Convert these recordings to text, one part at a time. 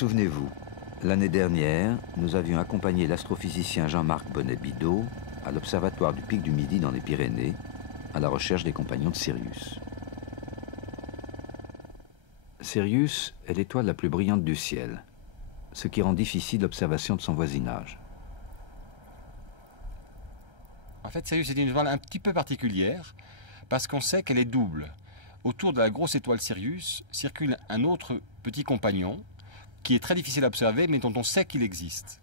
Souvenez-vous, l'année dernière, nous avions accompagné l'astrophysicien Jean-Marc Bonnet-Bidot à l'observatoire du Pic du Midi dans les Pyrénées, à la recherche des compagnons de Sirius. Sirius est l'étoile la plus brillante du ciel, ce qui rend difficile l'observation de son voisinage. En fait, Sirius est une étoile un petit peu particulière parce qu'on sait qu'elle est double. Autour de la grosse étoile Sirius circule un autre petit compagnon qui est très difficile à observer mais dont on sait qu'il existe.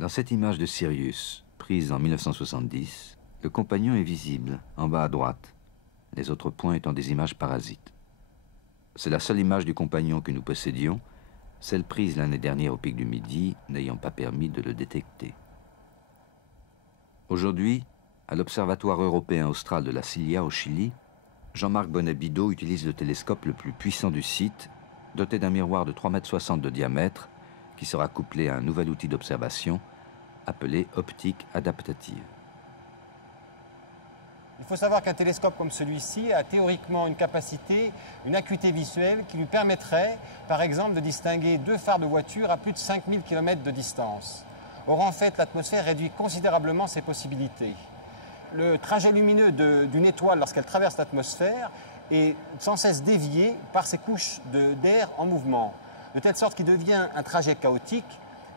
Dans cette image de Sirius, prise en 1970, le compagnon est visible en bas à droite, les autres points étant des images parasites. C'est la seule image du compagnon que nous possédions, celle prise l'année dernière au Pic du Midi n'ayant pas permis de le détecter. Aujourd'hui, à l'Observatoire européen austral de la Silla au Chili, Jean-Marc Bonnet-Bidot utilise le télescope le plus puissant du site, doté d'un miroir de 3,60 m de diamètre, qui sera couplé à un nouvel outil d'observation appelé optique adaptative. Il faut savoir qu'un télescope comme celui-ci a théoriquement une capacité, une acuité visuelle qui lui permettrait, par exemple, de distinguer deux phares de voiture à plus de 5000 km de distance. Or, en fait, l'atmosphère réduit considérablement ses possibilités. Le trajet lumineux d'une étoile, lorsqu'elle traverse l'atmosphère, est sans cesse dévié par ces couches d'air en mouvement, de telle sorte qu'il devient un trajet chaotique,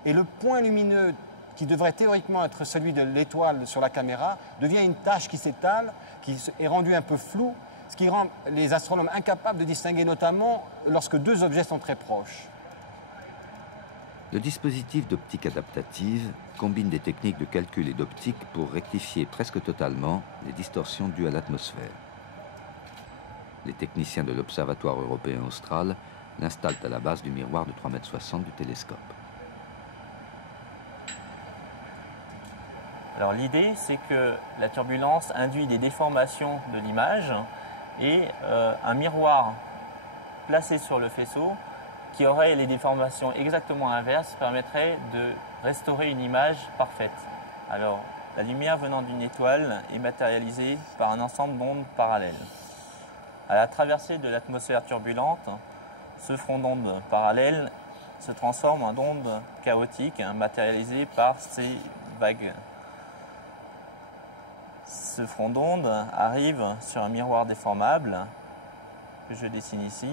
et le point lumineux qui devrait théoriquement être celui de l'étoile sur la caméra, devient une tache qui s'étale, qui est rendue un peu floue, ce qui rend les astronomes incapables de distinguer notamment lorsque deux objets sont très proches. Le dispositif d'optique adaptative combine des techniques de calcul et d'optique pour rectifier presque totalement les distorsions dues à l'atmosphère. Les techniciens de l'Observatoire européen austral l'installent à la base du miroir de 3,60 m du télescope. Alors l'idée, c'est que la turbulence induit des déformations de l'image et un miroir placé sur le faisceau qui aurait les déformations exactement inverses permettrait de restaurer une image parfaite. Alors la lumière venant d'une étoile est matérialisée par un ensemble d'ondes parallèles. À la traversée de l'atmosphère turbulente, ce front d'ondes parallèles se transforme en ondes chaotiques matérialisées par ces vagues. Ce front d'onde arrive sur un miroir déformable que je dessine ici.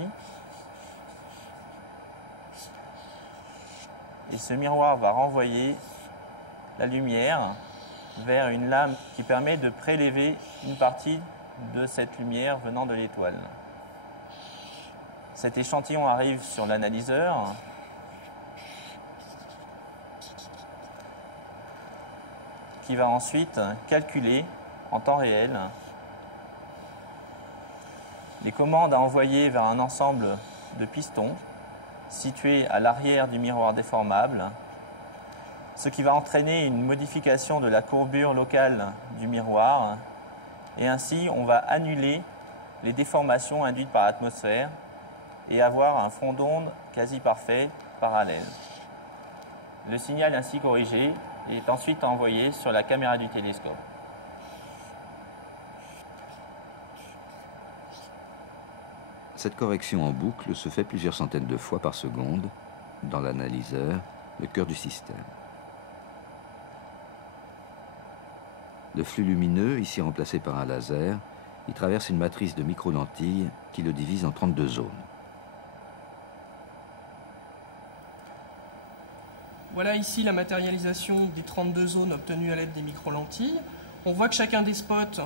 Et ce miroir va renvoyer la lumière vers une lame qui permet de prélever une partie de cette lumière venant de l'étoile. Cet échantillon arrive sur l'analyseur qui va ensuite calculer en temps réel les commandes à envoyer vers un ensemble de pistons situés à l'arrière du miroir déformable, ce qui va entraîner une modification de la courbure locale du miroir, et ainsi on va annuler les déformations induites par l'atmosphère et avoir un front d'onde quasi parfait parallèle. Le signal ainsi corrigé est ensuite envoyé sur la caméra du télescope. Cette correction en boucle se fait plusieurs centaines de fois par seconde dans l'analyseur, le cœur du système. Le flux lumineux, ici remplacé par un laser, y traverse une matrice de micro-lentilles qui le divise en 32 zones. Voilà ici la matérialisation des 32 zones obtenues à l'aide des micro-lentilles. On voit que chacun des spots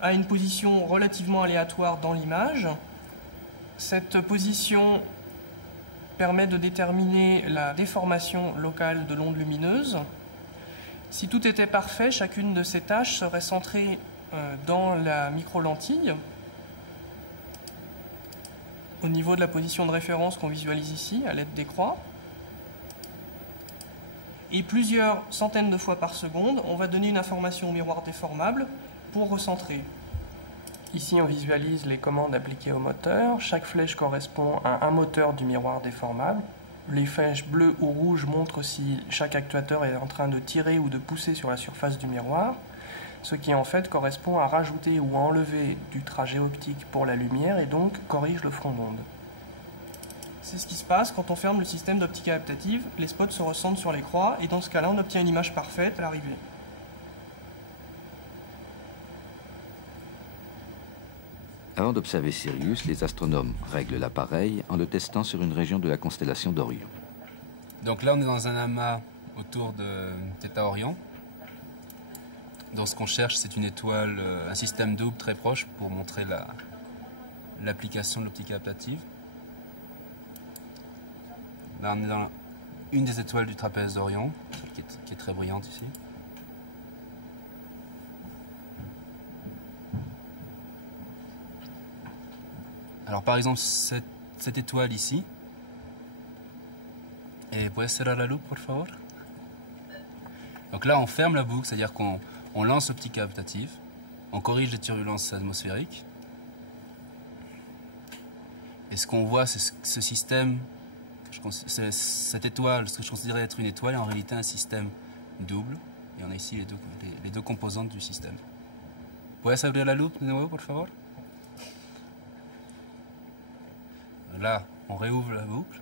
a une position relativement aléatoire dans l'image. Cette position permet de déterminer la déformation locale de l'onde lumineuse. Si tout était parfait, chacune de ces tâches serait centrée dans la micro-lentille, au niveau de la position de référence qu'on visualise ici, à l'aide des croix. Et plusieurs centaines de fois par seconde, on va donner une information au miroir déformable pour recentrer. Ici, on visualise les commandes appliquées au moteur. Chaque flèche correspond à un moteur du miroir déformable. Les flèches bleues ou rouges montrent si chaque actuateur est en train de tirer ou de pousser sur la surface du miroir, ce qui en fait correspond à rajouter ou à enlever du trajet optique pour la lumière et donc corrige le front d'onde. C'est ce qui se passe quand on ferme le système d'optique adaptative. Les spots se ressentent sur les croix et dans ce cas-là, on obtient une image parfaite à l'arrivée. Avant d'observer Sirius, les astronomes règlent l'appareil en le testant sur une région de la constellation d'Orion. Donc là, on est dans un amas autour de Theta Orion. Donc ce qu'on cherche, c'est une étoile, un système double très proche pour montrer l'application de l'optique adaptative. Là, on est dans une des étoiles du trapèze d'Orion, qui est très brillante ici. Alors par exemple, cette étoile ici. Et puedes cerrar la loupe, por favor? Donc là, on ferme la boucle, c'est-à-dire qu'on lance l'optique adaptative, on corrige les turbulences atmosphériques. Et ce qu'on voit, c'est ce système, cette étoile, ce que je considérais être une étoile, est en réalité un système double. Et on a ici les deux composantes du système. Puedes abrir la loupe de nuevo, por favor? Là, on réouvre la boucle.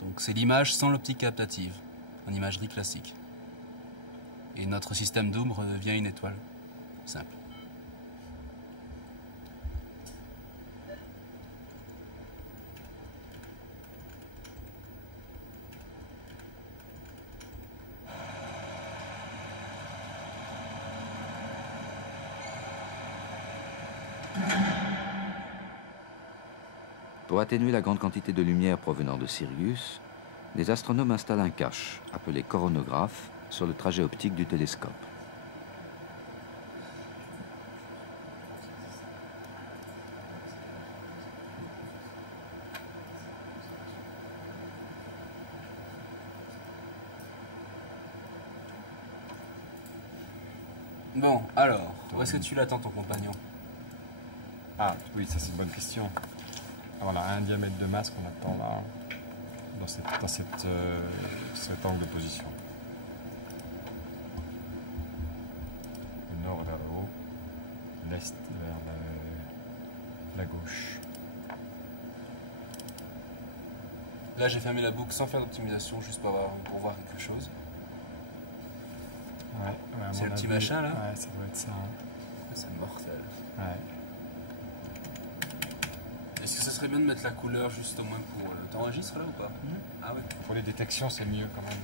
Donc c'est l'image sans l'optique adaptative, en imagerie classique. Et notre système double devient une étoile simple. Pour atténuer la grande quantité de lumière provenant de Sirius, les astronomes installent un cache, appelé coronographe, sur le trajet optique du télescope. Bon, alors, où est-ce que tu l'attends, ton compagnon? Ah oui, ça c'est une bonne question. Voilà, un diamètre de masse qu'on attend là, dans cet angle de position. Le nord vers le haut, l'est vers la gauche. Là, j'ai fermé la boucle sans faire d'optimisation, juste pour voir quelque chose. Ouais, c'est le petit machin là? Ouais, ça doit être ça. C'est mortel. Ouais. Est-ce que ce serait bien de mettre la couleur juste au moins pour... T'enregistres là ou pas? Ah ouais. Pour les détections, c'est mieux quand même.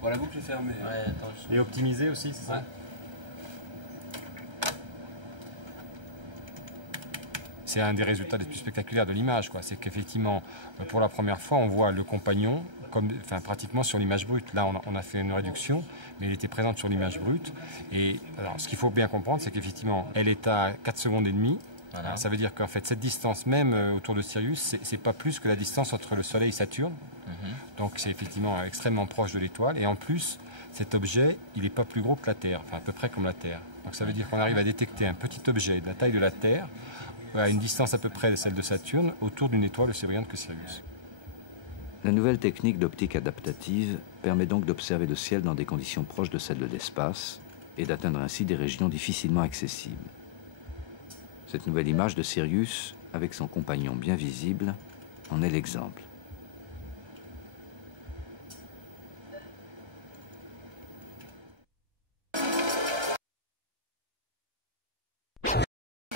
Bon, la boucle est fermée. Ouais, attends, Et optimiser aussi, c'est ça? Ouais. C'est un des résultats les plus spectaculaires de l'image, quoi. C'est qu'effectivement, pour la première fois, on voit le compagnon pratiquement sur l'image brute. Là, on a fait une réduction, mais il était présente sur l'image brute. Et alors, ce qu'il faut bien comprendre, c'est qu'effectivement, elle est à 4 secondes et demie. Voilà. Ça veut dire qu'en fait, cette distance même autour de Sirius, c'est pas plus que la distance entre le Soleil et Saturne. Donc, c'est effectivement extrêmement proche de l'étoile. Et en plus, cet objet, il n'est pas plus gros que la Terre, enfin à peu près comme la Terre. Donc, ça veut dire qu'on arrive à détecter un petit objet de la taille de la Terre, à une distance à peu près de celle de Saturne, autour d'une étoile aussi brillante que Sirius. La nouvelle technique d'optique adaptative permet donc d'observer le ciel dans des conditions proches de celles de l'espace et d'atteindre ainsi des régions difficilement accessibles. Cette nouvelle image de Sirius, avec son compagnon bien visible, en est l'exemple.